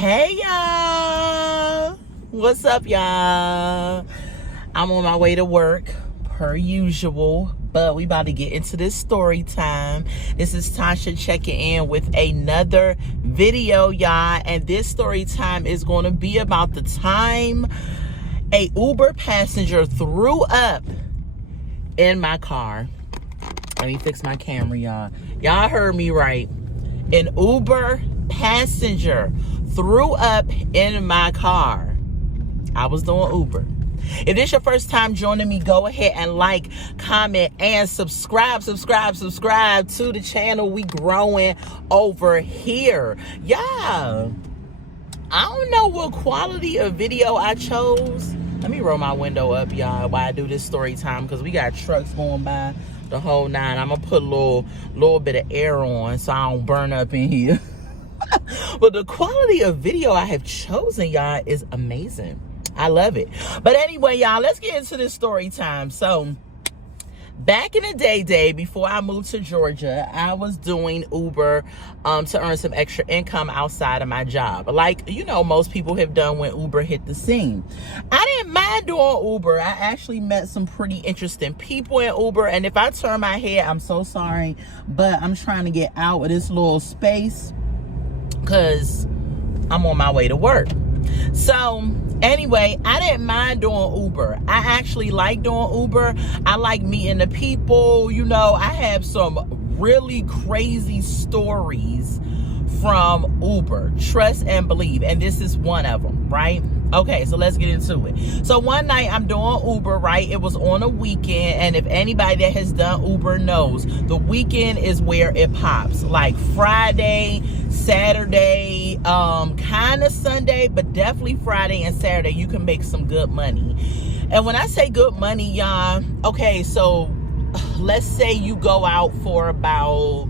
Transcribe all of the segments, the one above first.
Hey y'all, what's up y'all? I'm on my way to work per usual, but we about to get into this story time. This is Tasha checking in with another video, y'all, and this story time is going to be about the time a Uber passenger threw up in my car. Let me fix my camera, y'all. Y'all heard me right. An Uber passenger threw up in my car. I was doing Uber. If this your first time joining me, go ahead and like, comment, and subscribe to the channel. We growing over here. Yeah. I don't know what quality of video I chose. Let me roll my window up, y'all, while I do this story time, because we got trucks going by the whole nine. I'm gonna put a little bit of air on so I don't burn up in here. But the quality of video I have chosen, y'all, is amazing. I love it. But anyway, y'all, let's get into this story time. So back in the day, before I moved to Georgia, I was doing Uber to earn some extra income outside of my job. Like, you know, most people have done when Uber hit the scene. I didn't mind doing Uber. I actually met some pretty interesting people in Uber. And if I turn my head, I'm so sorry, but I'm trying to get out of this little space because I'm on my way to work. So anyway, I didn't mind doing Uber. I actually like doing Uber. I like meeting the people. You know, I have some really crazy stories from Uber. Trust and believe. And this is one of them, right? Okay, so let's get into it. So one night I'm doing Uber, right? It was on a weekend. And if anybody that has done Uber knows, the weekend is where it pops. Like Friday, Saturday, kind of Sunday, but definitely Friday and Saturday, you can make some good money. And when I say good money, y'all, okay, so let's say you go out for about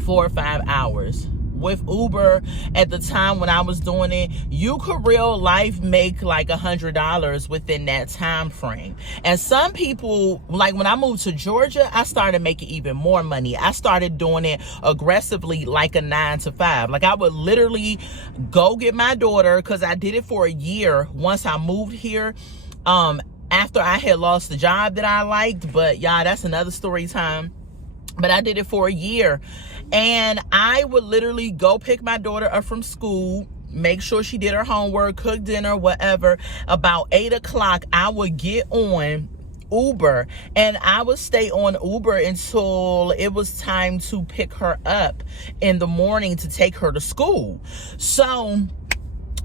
4 or 5 hours. With Uber, at the time when I was doing it, you could real life make like $100 within that time frame. And some people, like when I moved to Georgia, I started making even more money. I started doing it aggressively, like a 9 to 5. Like I would literally go get my daughter, because I did it for a year once I moved here, after I had lost the job that I liked. But y'all, that's another story time. But I did it for a year, and I would literally go pick my daughter up from school, make sure she did her homework, cook dinner, whatever. About 8 o'clock, I would get on Uber, and I would stay on Uber until it was time to pick her up in the morning to take her to school. So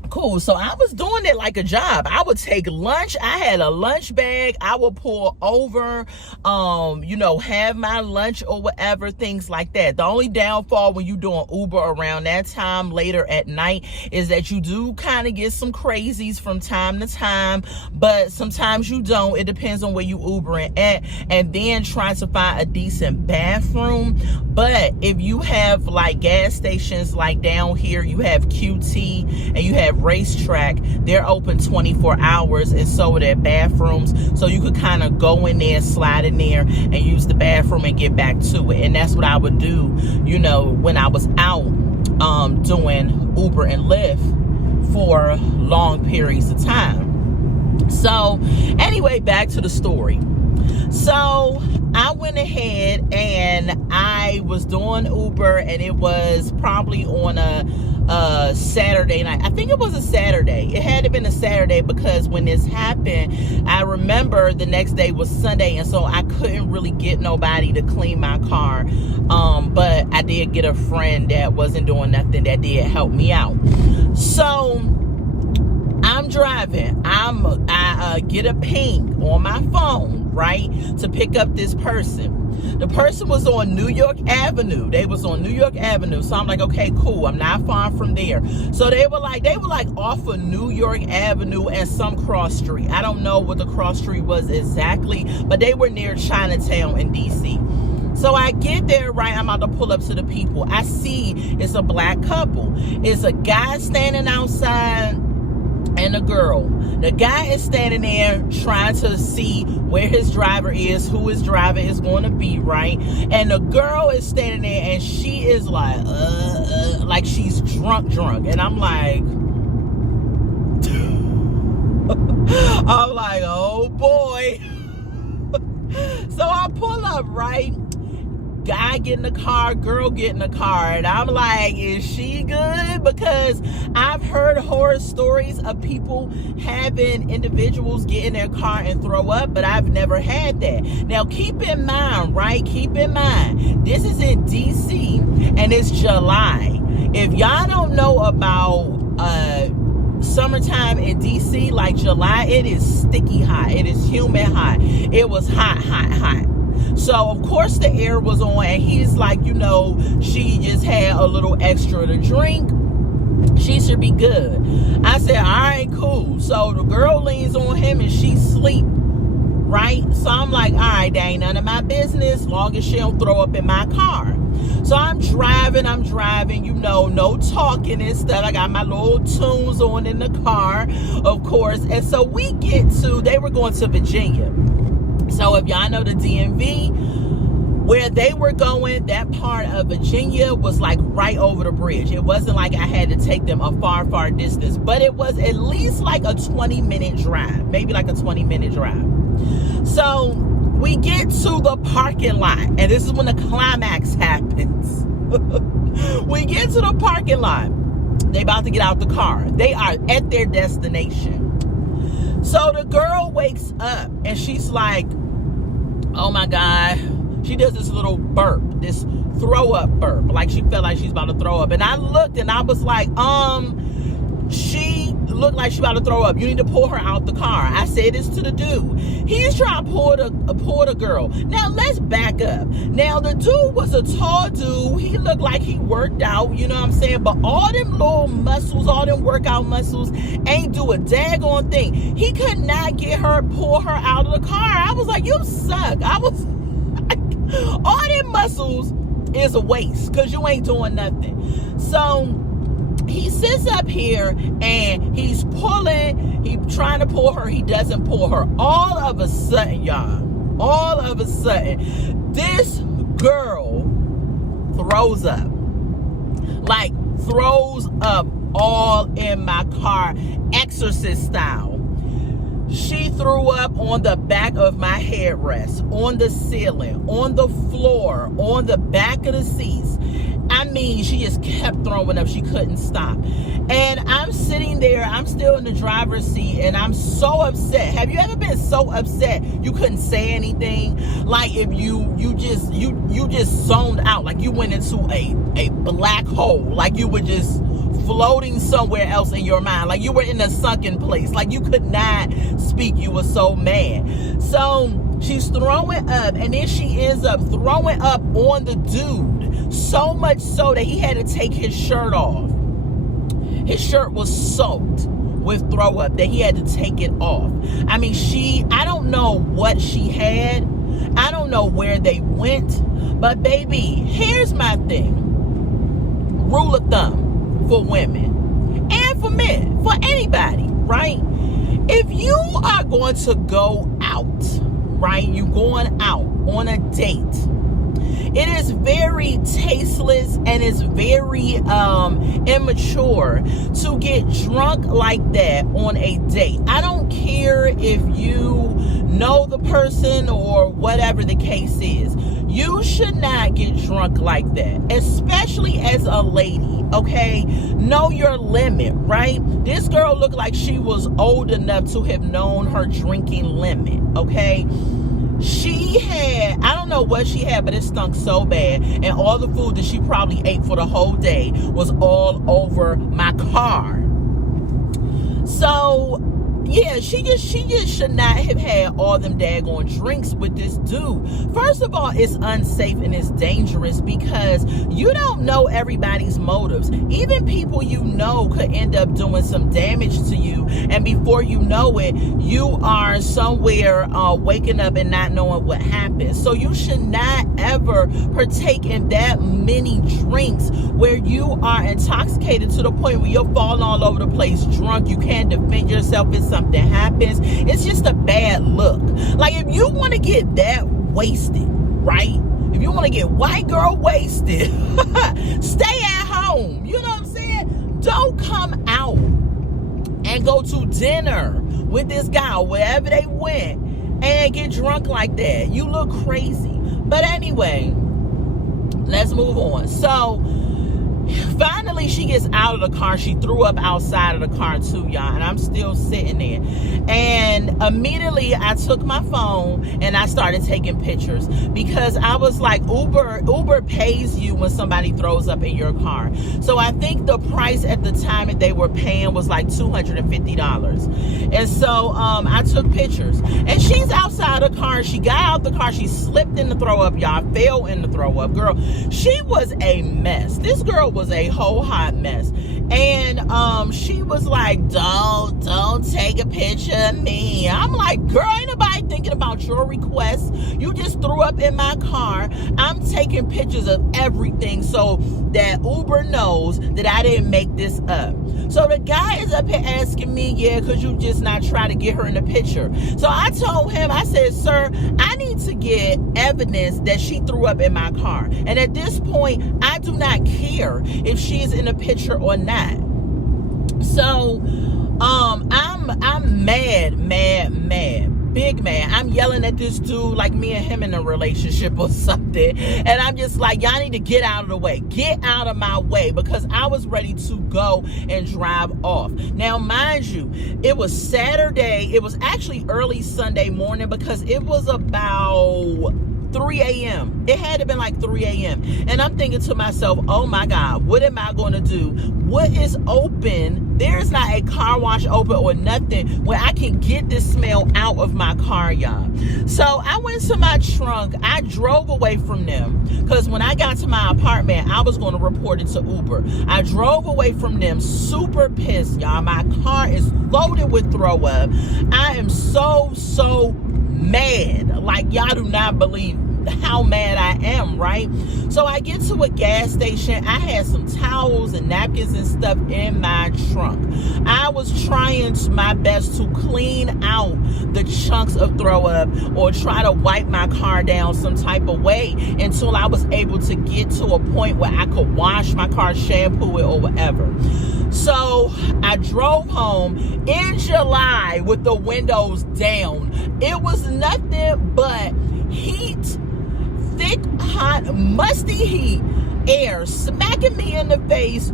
cool. So I was doing it like a job. I would take lunch. I had a lunch bag. I would pull over, you know, have my lunch or whatever, things like that. The only downfall when you doing Uber around that time later at night is that you do kind of get some crazies from time to time, but sometimes you don't. It depends on where you Ubering at, and then trying to find a decent bathroom. But if you have like gas stations, like down here, you have QT and you have Racetrack, they're open 24 hours, and so are their bathrooms. So you could kind of go in there, slide in there, and use the bathroom and get back to it. And that's what I would do, you know, when I was out doing Uber and Lyft for long periods of time. So anyway, back to the story. So I went ahead and I was doing Uber, and it was probably on a Saturday night. I think it was a Saturday. It had to have been a Saturday, because when this happened, I remember the next day was Sunday, and so I couldn't really get nobody to clean my car. But I did get a friend that wasn't doing nothing that did help me out. So I'm driving. I get a ping on my phone, right, to pick up this person. The person was on New York Avenue. They was on New York Avenue. So I'm like, okay, cool. I'm not far from there. So they were like off of New York Avenue and some cross street. I don't know what the cross street was exactly, but they were near Chinatown in DC. So I get there, right, I'm about to pull up to the people. I see it's a black couple. It's a guy standing outside and a girl. The guy is standing there trying to see where his driver is, who his driver is going to be, right? And the girl is standing there and she is like, like she's drunk. And I'm like, oh boy. So I pull up, right? Guy get in the car, girl get in the car, and I'm like, is she good? Because I've heard horror stories of people having individuals get in their car and throw up, but I've never had that. Now keep in mind, right? Keep in mind, this is in DC and it's July. If y'all don't know about summertime in DC, like July, it is sticky hot. It is humid hot. It was hot. So of course the air was on, and he's like, you know, she just had a little extra to drink, she should be good. I said, all right, cool. So the girl leans on him and she sleep, right? So I'm like, all right, that ain't none of my business, long as she don't throw up in my car. So I'm driving, you know, no talking and stuff. I got my little tunes on in the car, of course. And so they were going to Virginia. So if y'all know the DMV, where they were going, that part of Virginia was like right over the bridge. It wasn't like I had to take them a far distance, but it was at least like a 20-minute drive, maybe like a 20-minute drive. So we get to the parking lot, and this is when the climax happens. We get to the parking lot. They about to get out the car. They are at their destination. So the girl wakes up and she's like, oh my God. She does this little burp, this throw up burp. Like she felt like she's about to throw up. And I looked and I was like, she looked like she about to throw up. You need to pull her out the car. I said this to the dude. He's trying to pull the girl. Now let's back up. Now the dude was a tall dude. He looked like he worked out, you know what I'm saying? But all them little muscles, all them workout muscles ain't do a daggone thing. He could not pull her out of the car. I was like, you suck. All them muscles is a waste because you ain't doing nothing. So he sits up here and he's trying to pull her. He doesn't pull her. All of a sudden, this girl throws up. Like, throws up all in my car, exorcist style. She threw up on the back of my headrest, on the ceiling, on the floor, on the back of the seats. I mean, she just kept throwing up. She couldn't stop. And I'm sitting there, I'm still in the driver's seat, and I'm so upset. Have you ever been so upset you couldn't say anything? Like if you just zoned out, like you went into a black hole, like you were just floating somewhere else in your mind, like you were in a sunken place, like you could not speak, you were so mad. So she's throwing up, and then she ends up throwing up on the dude, so much so that he had to take his shirt off. His shirt was soaked with throw up, that he had to take it off. I mean, I don't know what she had, I don't know where they went, but baby, here's my thing. Rule of thumb for women and for men, for anybody, right? If you are going to go out, right? You going out on a date. It is very tasteless and it's very immature to get drunk like that on a date. I don't care if you know the person or whatever the case is. You should not get drunk like that, especially as a lady, okay? Know your limit, right? This girl looked like she was old enough to have known her drinking limit, okay? She had, I don't know what she had, but it stunk so bad. And all the food that she probably ate for the whole day was all over my car. So, yeah, she just should not have had all them daggone drinks with this dude. First of all, it's unsafe and it's dangerous because you don't know everybody's motives. Even people you know could end up doing some damage to you, and before you know it, you are somewhere waking up and not knowing what happened. So you should not ever partake in that many drinks where you are intoxicated to the point where you're falling all over the place drunk. You can't defend yourself if something happens. It's just a bad look. Like, if you want to get that wasted, right? If you want to get white girl wasted, stay at home. You and go to dinner with this guy, wherever they went, and get drunk like that. You look crazy. But anyway, let's move on. So finally she gets out of the car. She threw up outside of the car too, y'all, and I'm still sitting there. And immediately I took my phone and I started taking pictures, because I was like, Uber pays you when somebody throws up in your car. So I think the price at the time that they were paying was like $250. And so I took pictures, and she's outside the car. She got out the car. She slipped in the throw up, y'all, fell in the throw up. Girl, she was a mess. This girl was a whole hot mess. And she was like, don't take a picture of me. I'm like, girl, ain't nobody thinking about your request. You just threw up in my car. I'm taking pictures of everything so that Uber knows that I didn't make this up. So the guy is up here asking me, yeah, could you just not try to get her in the picture? So I told him, I said, sir, I need to get evidence that she threw up in my car. And at this point, I do not care if she's in a picture or not. So I'm mad, big mad. I'm yelling at this dude like me and him in a relationship or something. And I'm just like, y'all need to get out of the way. Get out of my way, because I was ready to go and drive off. Now, mind you, it was Saturday. It was actually early Sunday morning, because it was about 3 a.m. It had to been like 3 a.m. And I'm thinking to myself, oh my God, what am I going to do? What is open? There's not a car wash open or nothing where I can get this smell out of my car, y'all. So I went to my trunk. I drove away from them, because when I got to my apartment, I was going to report it to Uber. I drove away from them super pissed, y'all. My car is loaded with throw up. I am so mad. Like, y'all do not believe how mad I am, right? So I get to a gas station. I had some towels and napkins and stuff in my trunk. I was trying my best to clean out the chunks of throw up, or try to wipe my car down some type of way, until I was able to get to a point where I could wash my car, shampoo it, or whatever. So I drove home in July with the windows down. It was nothing but heat, thick, hot, musty heat, air smacking me in the face,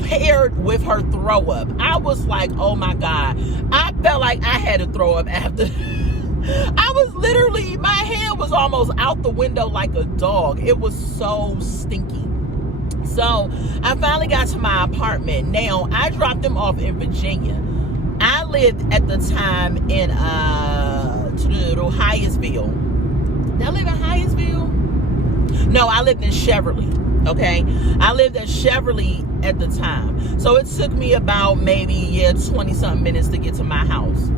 paired with her throw up. I was like, oh my God. I felt like I had to throw up after. I was literally, my hand was almost out the window like a dog. It was so stinky. So I finally got to my apartment. Now, I dropped them off in Virginia. I lived at the time in Hyattsville. Did I live in Hyattsville? No, I lived in Cheverly. Okay, I lived in Cheverly at the time. So it took me about maybe 20 something minutes to get to my house.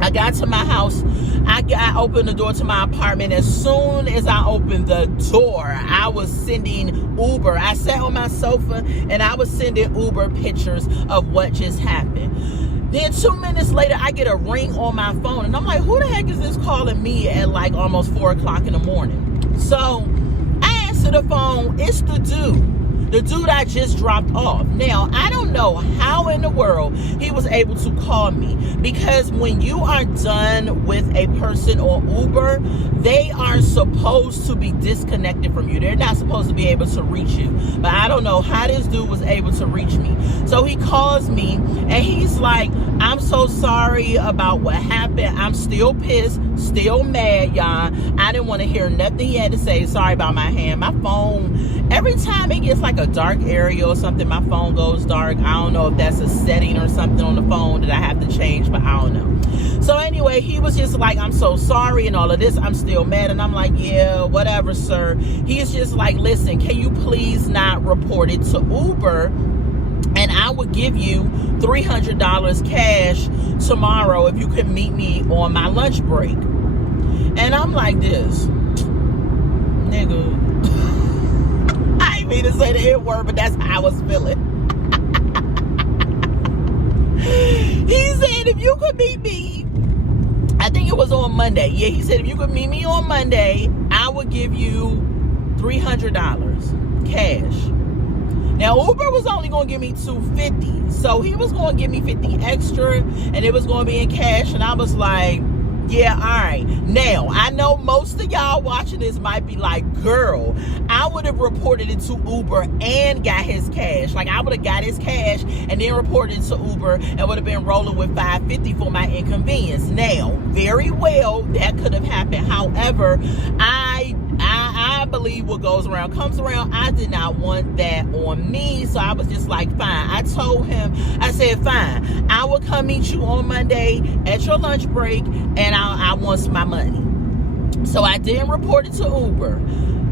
I got to my house. I opened the door to my apartment. As soon as I opened the door, I was sending Uber. I sat on my sofa and I was sending Uber pictures of what just happened. Then 2 minutes later, I get a ring on my phone, and I'm like, who the heck is this calling me at like almost 4 o'clock in the morning? So I answer the phone. It's the dude I just dropped off. Now, I don't know how in the world he was able to call me, because when you are done with a person or Uber, they are supposed to be disconnected from you. They're not supposed to be able to reach you. But I don't know how this dude was able to reach me. So he calls me and he's like, I'm so sorry about what happened. I'm still pissed, still mad, y'all. I didn't want to hear nothing he had to say. Sorry about my hand. My phone, every time it gets like a dark area or something, my phone goes dark. I don't know if that's a setting or something on the phone that I have to change, but I don't know. So anyway, he was just like, I'm so sorry and all of this. I'm still mad. And I'm like, yeah, whatever, sir. He's just like, listen, can you please not report it to Uber? And I would give you $300 cash tomorrow if you could meet me on my lunch break. And I'm like this, nigga. I ain't mean to say the N word, but that's how I was feeling. He said, if you could meet me, I think it was on Monday. Yeah, he said, if you could meet me on Monday, I would give you $300 cash. Now, Uber was only going to give me $250. So he was going to give me $50 extra, and it was going to be in cash. And I was like, yeah, all right. Now, I know most of y'all watching this might be like, girl, I would have reported it to Uber and got his cash. Like, I would have got his cash and then reported it to Uber and would have been rolling with $550 for my inconvenience. Now, very well, that could have happened. However, I believe what goes around comes around. I did not want that on me, so I was just like, fine. I told him, I said, fine, I will come meet you on Monday at your lunch break, and I want my money. So I didn't report it to Uber.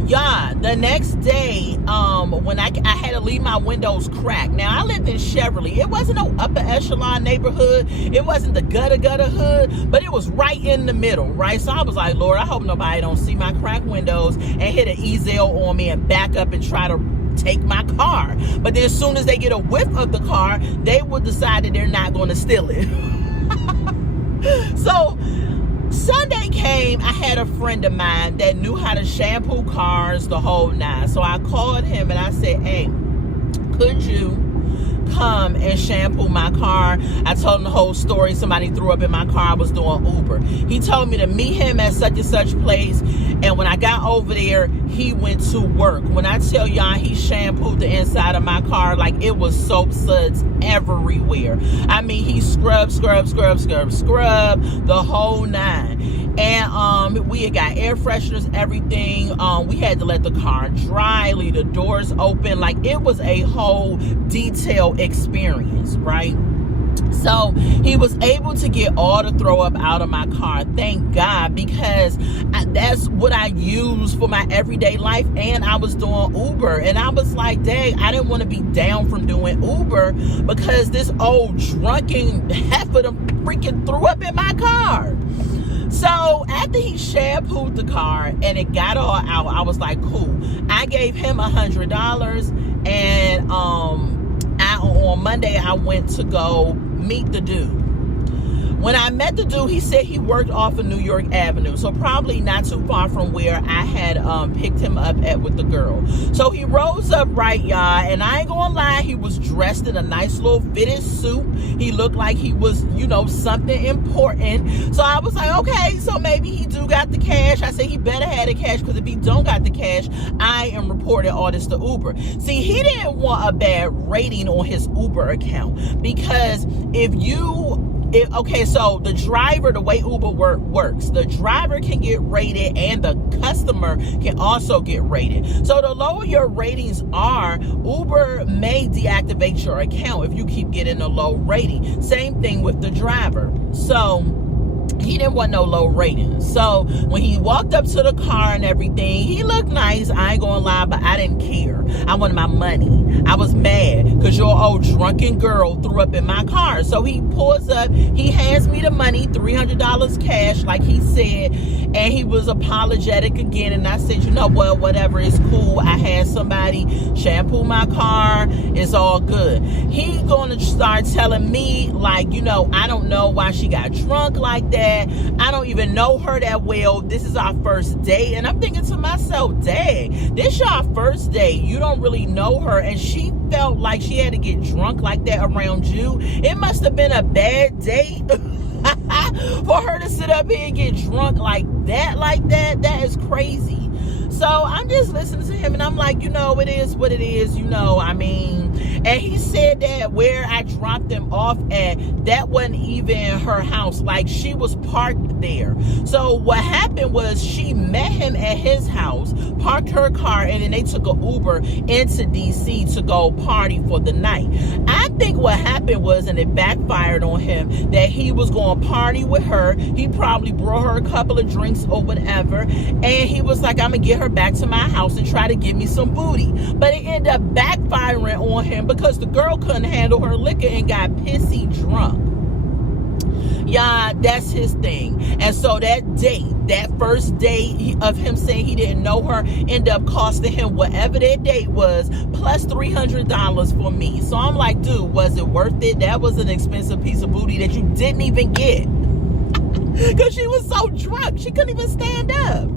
Yeah, the next day, when I had to leave my windows cracked. Now, I lived in Cheverly. It wasn't no upper echelon neighborhood. It wasn't the gutter hood, but it was right in the middle, right? So I was like, Lord, I hope nobody don't see my cracked windows and hit an easel on me and back up and try to take my car. But then as soon as they get a whiff of the car, they will decide that they're not going to steal it. So Sunday came, I had a friend of mine that knew how to shampoo cars, the whole nine. So I called him and I said, hey, could you come and shampoo my car? I told him the whole story. Somebody threw up in my car. I was doing Uber. He told me to meet him at such and such place. And when I got over there, he went to work. When I tell y'all, he shampooed the inside of my car like it was soap suds everywhere. I mean, he scrubbed the whole nine. And we had got air fresheners, everything. We had to let the car dry, leave the doors open. Like, it was a whole detailed experience, right? So he was able to get all the throw up out of my car. Thank God, because that's what I use for my everyday life. And I was doing Uber, and I was like, dang, I didn't want to be down from doing Uber because this old drunken heifer freaking threw up in my car. So after he shampooed the car and it got all out, I was like, cool. I gave him $100, and on Monday I went to go meet the dude. When I met the dude, he said he worked off of New York Avenue, so probably not too far from where I had picked him up at with the girl. So he rose up right, y'all, and I ain't gonna lie, he was dressed in a nice little fitted suit. He looked like he was, you know, something important. So I was like, okay, so maybe he do got the cash. I said he better have the cash, because if he don't got the cash, I am reporting all this to Uber. See, he didn't want a bad rating on his Uber account, because okay, so the driver, the way Uber works, the driver can get rated and the customer can also get rated. So the lower your ratings are, Uber may deactivate your account if you keep getting a low rating. Same thing with the driver. So he didn't want no low ratings. So when he walked up to the car and everything, he looked nice. I ain't gonna lie, but I didn't care. I wanted my money. I was mad because your old drunken girl threw up in my car. So he pulls up, he hands me the money, $300 cash, like he said, and he was apologetic again. And I said, you know what, whatever, it's cool. I had somebody shampoo my car. It's all good. He gonna start telling me, like, you know, I don't know why she got drunk like that. I don't even know her that well. This is our first date. And I'm thinking to myself, dang, this y'all first date. You don't really know her. And she felt like she had to get drunk like that around you. It must have been a bad date for her to sit up here and get drunk like that. That is crazy. So I'm just listening to him, and I'm like, you know, it is what it is, you know, I mean. And he said that where I dropped him off at, that wasn't even her house. Like, she was parked there. So what happened was she met him at his house, parked her car, and then they took an Uber into DC to go party for the night. I think what happened was, and it backfired on him, that he was going to party with her. He probably brought her a couple of drinks or whatever, and he was like, I'm going to get her back to my house and try to give me some booty. But it ended up backfiring on him because the girl couldn't handle her liquor and got pissy drunk. Yeah, that's his thing. And so that date, that first date of him saying he didn't know her, ended up costing him whatever that date was, plus $300 for me. So I'm like, dude, was it worth it? That was an expensive piece of booty that you didn't even get. Because she was so drunk, she couldn't even stand up.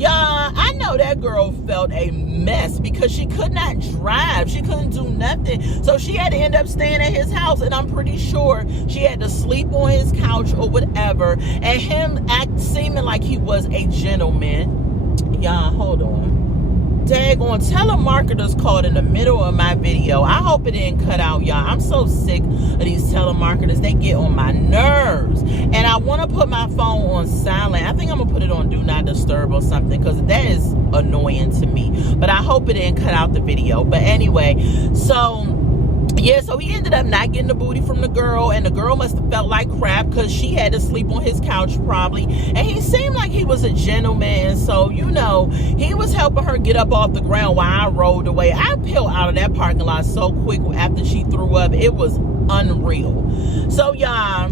Y'all, I know that girl felt a mess because she could not drive. She couldn't do nothing. So she had to end up staying at his house, and I'm pretty sure she had to sleep on his couch or whatever. And him seeming like he was a gentleman. Y'all, hold on. Daggone telemarketers called in the middle of my video. I hope it didn't cut out, y'all. I'm so sick of these telemarketers. They get on my nerves. And I want to put my phone on silent. I think I'm going to put it on Do Not Disturb or something because that is annoying to me. But I hope it didn't cut out the video. But anyway, so... yeah, so he ended up not getting the booty from the girl, and the girl must have felt like crap because she had to sleep on his couch probably. And he seemed like he was a gentleman, so, you know, he was helping her get up off the ground while I rolled away. I peeled out of that parking lot so quick after she threw up. It was unreal. So, y'all,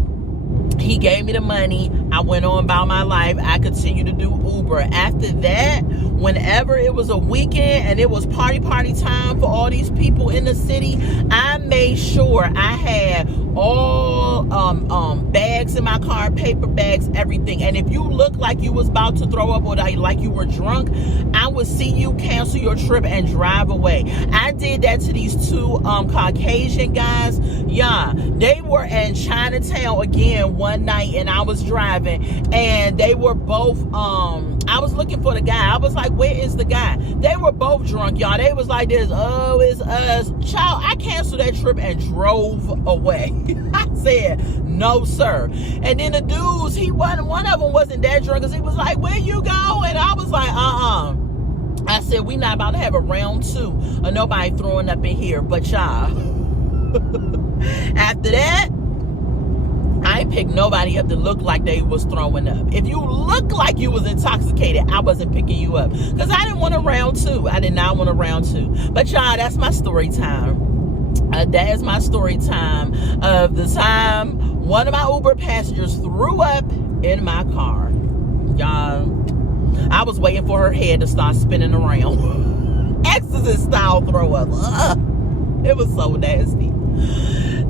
he gave me the money. I went on about my life. I continued to do Uber. After that, whenever it was a weekend and it was party time for all these people in the city, I made sure I had all bags in my car, paper bags, everything. And if you look like you was about to throw up or like you were drunk, I would see you cancel your trip and drive away. I did that to these two Caucasian guys. Yeah, they were in Chinatown again one night, and I was driving, and they were both I was looking for the guy. I was like, where is the guy? They were both drunk, y'all. They was like this, oh, it's us. Child, I canceled that trip and drove away. I said, no, sir. And then the dudes, one of them wasn't that drunk because he was like, where you go? And I was like, I said, we not about to have a round two of nobody throwing up in here, but y'all. After that, I ain't picked nobody up that looked like they was throwing up. If you look like you was intoxicated, I wasn't picking you up. Because I didn't want a round two. I did not want a round two. But y'all, that's my story time. That is my story time of the time one of my Uber passengers threw up in my car. Y'all, I was waiting for her head to start spinning around. Exorcist style throw up. Ugh. It was so nasty.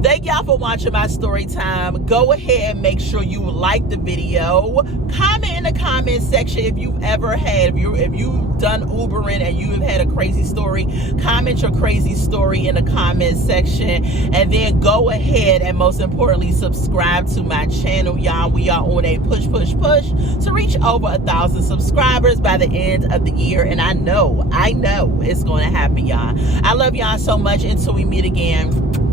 Thank y'all for watching my story time. Go ahead and make sure you like the video. Comment in the comment section if you've ever had, if you've done Ubering and you have had a crazy story. Comment your crazy story in the comment section. And then go ahead and most importantly, subscribe to my channel, y'all. We are on a push to reach over 1,000 subscribers by the end of the year. And I know it's going to happen, y'all. I love y'all so much. Until we meet again.